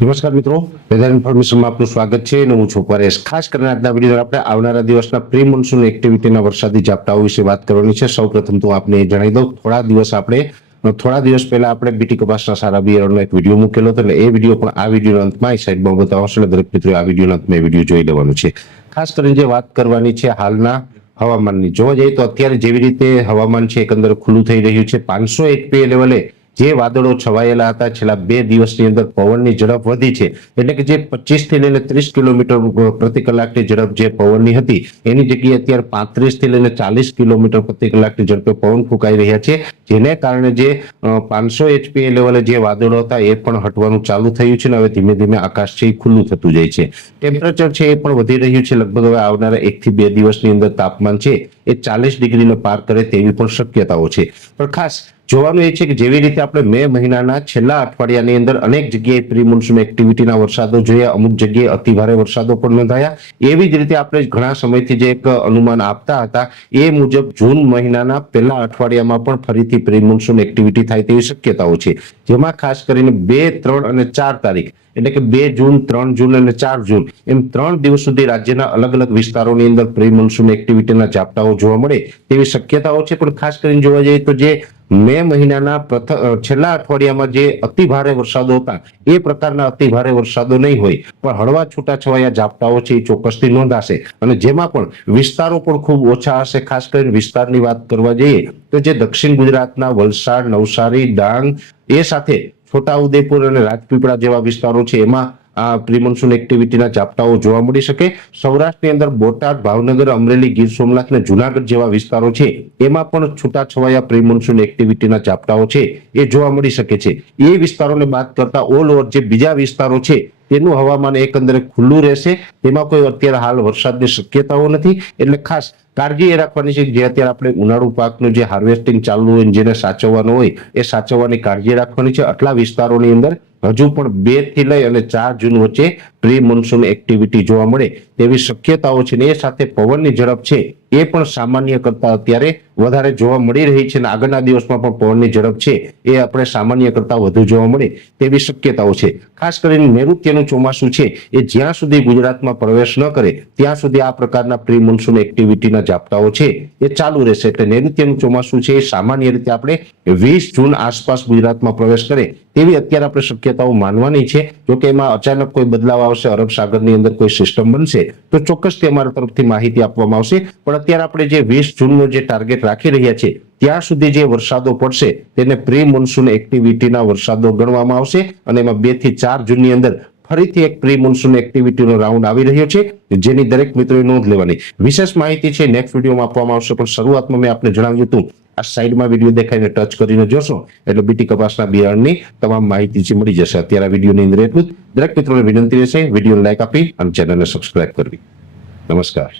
નમસ્કાર મિત્રો વેધર ઇન્ફોર્મેશનમાં આપનું સ્વાગત છે અને હું છું પરેશ. ખાસ કરીને આજના વીડિયો આપણે આવનારા દિવસના પ્રી મોન્સૂન એક્ટિવિટીના વરસાદી ઝાપટાઓ વિશે વાત કરવાની છે. સૌપ્રથમ તો આપને જણાવી દઉં, થોડા દિવસ આપણે થોડા દિવસ પહેલા આપણે બીટી કપાસના સારા બિયારણનો એક વીડિયો મૂકેલો હતો એટલે એ વીડિયો પણ આ વિડીયોના અંતમાં આ સાઈડમાં બતાવશે એટલે દરેક મિત્રો આ વિડીયોના અંતમાં એ વીડિયો જોઈ લેવાનું છે. ખાસ કરીને જે વાત કરવાની છે હાલના હવામાનની, જોવા જઈએ તો અત્યારે જેવી રીતે હવામાન છે એકંદર ખુલ્લું થઈ રહ્યું છે, પાંચસો એચપીએ લેવલે જે વાદળો છવાયેલા હતા, છેલ્લા બે દિવસની અંદર પવનની ઝડપ વધી છે. એટલે કે જે પચીસથી લઈને ત્રીસ કિલોમીટર પ્રતિ કલાકની ઝડપ જે પવનની હતી, એની જગ્યાએ અત્યારે પાંત્રીસથી લઈને ચાલીસ કિલોમીટર પ્રતિ કલાકની ઝડપે પવન ફૂંકાઈ રહ્યા છે. જેને કારણે જે પાંચસો એચપીએ લેવલે જે વાદળો હતા, એ પણ હટવાનું ચાલુ થયું છે અને હવે ધીમે ધીમે આકાશ છે એ ખુલ્લું થતું જાય છે. ટેમ્પરેચર છે એ પણ વધી રહ્યું છે. લગભગ હવે આવનારા એક થી બે દિવસની અંદર તાપમાન છે. એ ચાલીસ ડિગ્રીને પાર કરે તેવી પણ શક્યતાઓ છે. પણ ખાસ જોવાનું એ છે કે જેવી રીતે આપણે મે મહિનાના છેલ્લા અઠવાડિયાની અંદર અનેક જગ્યાએ પ્રી મોન્સૂન એક્ટિવિટીના વરસાદો જોયા, અમુક જગ્યાએ અતિભારે વરસાદો પણ નોંધાયા. એવી જ રીતે આપણે ઘણા સમયથી જે એક અનુમાન આપતા હતા, એ મુજબ જૂન મહિનાના પહેલા અઠવાડિયામાં પણ ફરીથી પ્રી મોન્સૂન એક્ટિવિટી થાય તેવી શક્યતાઓ છે. જેમાં ખાસ કરીને બે, ત્રણ અને ચાર તારીખ, એટલે કે બે જૂન, ત્રણ જૂન અને ચાર જૂન, એમ ત્રણ દિવસ સુધી રાજ્યના અલગ અલગ વિસ્તારોની અંદર પ્રી મોન્સૂન એક્ટિવિટીના ઝાપટાઓ જોવા મળે તેવી શક્યતાઓ છે. પણ ખાસ કરીને જોવા જઈએ તો જે મે મહિનાના પ્રથમ છેલ્લા અઠવાડિયામાં જે અતિ ભારે વરસાદો હતા, એ પ્રકારના અતિ ભારે વરસાદો નહીં હોય. પણ હળવા છૂટાછવાયા ઝાપટાઓ છે એ ચોક્કસથી નોંધાશે. અને જેમાં પણ વિસ્તારો પણ ખૂબ ઓછા હશે. ખાસ કરીને વિસ્તારની વાત કરવા જઈએ તો જે દક્ષિણ ગુજરાતના વલસાડ, નવસારી, ડાંગ, એ સાથે છોટાઉદેપુર અને રાજપીપળા જેવા વિસ્તારો છે, એમાં આ પ્રિમોન્સુન એક્ટિવિટીના ઝાપટાઓ જોવા મળી શકે. સૌરાષ્ટ્રની અંદર બોટાદ, ભાવનગર, અમરેલી, ગીર સોમનાથ અને જુનાગઢ જેવા વિસ્તારો છે. એમાં પણ છૂટાછવાયા પ્રિમોન્સુન એક્ટિવિટીના ઝાપટાઓ છે. એ જોવા મળી શકે છે. એ વિસ્તારોને બાદ કરતા ઓલ ઓવર જે બીજા વિસ્તારો છે, તેનું હવામાન એકંદરે ખુલ્લું રહેશે. તેમાં કોઈ અત્યારે હાલ વરસાદની શક્યતાઓ નથી. એટલે ખાસ કાળજી એ રાખવાની છે જે અત્યારે આપણે ઉનાળુ પાકનું જે હાર્વેસ્ટિંગ ચાલુ હોય જેને સાચવવાનું હોય, એ સાચવવાની કાળજી રાખવાની છે. આટલા વિસ્તારોની અંદર હજુ પણ બેથી લઈ અને ચાર જૂન વચ્ચે પ્રી મોન્સૂન એક્ટિવિટી જોવા મળે તેવી શક્યતાઓ છે ને એ સાથે પવનની ઝડપ છે એ પણ સામાન્ય કરતા અત્યારે વધારે જોવા મળી રહી છે અને આગળના દિવસમાં પણ પવનની ઝડપ છે એ આપણે સામાન્ય કરતા વધુ જોવા મળે તેવી શક્યતાઓ છે. ખાસ કરીને નૈઋત્યનું ચોમાસું છે એ જ્યાં સુધી ગુજરાતમાં પ્રવેશ ન કરે, ત્યાં સુધી આ પ્રકારના પ્રી મોન્સૂન એક્ટિવિટીના ઝાપટાઓ છે. એ ચાલુ રહેશે એટલે નૈઋત્યનું ચોમાસું છે. એ સામાન્ય રીતે આપણે વીસ જૂન આસપાસ ગુજરાતમાં પ્રવેશ કરે તેવી અત્યારે આપણે શક્યતાઓ માનવાની છે. જો એમાં અચાનક કોઈ બદલાવ આવશે, અરબ સાગરની અંદર કોઈ સિસ્ટમ બનશે, તો ચોક્કસથી અમારા તરફથી માહિતી આપવામાં આવશે. પણ અત્યારે આપણે જે વીસ જૂનનો જે ટાર્ગેટ રાખી રહ્યા છે, ત્યાં સુધી જે વરસાદો પડશે, તેને પ્રી મોન્સૂન એક્ટિવિટીના વરસાદો ગણવામાં આવશે. અને એમાં બેથી ચાર જૂનની અંદર ફરીથી એક પ્રી મોન્સૂન એક્ટિવિટીનો રાઉન્ડ આવી રહ્યો છે, જેની દરેક મિત્રોએ નોંધ લેવાની. વિશેષ માહિતી છે નેક્સ્ટ વિડીયોમાં આપવામાં આવશે, પણ શરૂઆતમાં મેં આપને જણાવ્યું હતું, આ સાઈડમાં વીડિયો દેખાઈને ટચ કરીને જોશો, એટલે બીટી કપાસના બિયારણની તમામ માહિતી જે મળી જશે. અત્યારે આ વિડીયોની અંદર એટલું દરેક મિત્રોને વિનંતી રહેશે વીડિયો લાઈક આપી અને ચેનલને સબસ્ક્રાઇબ કરવી. નમસ્કાર.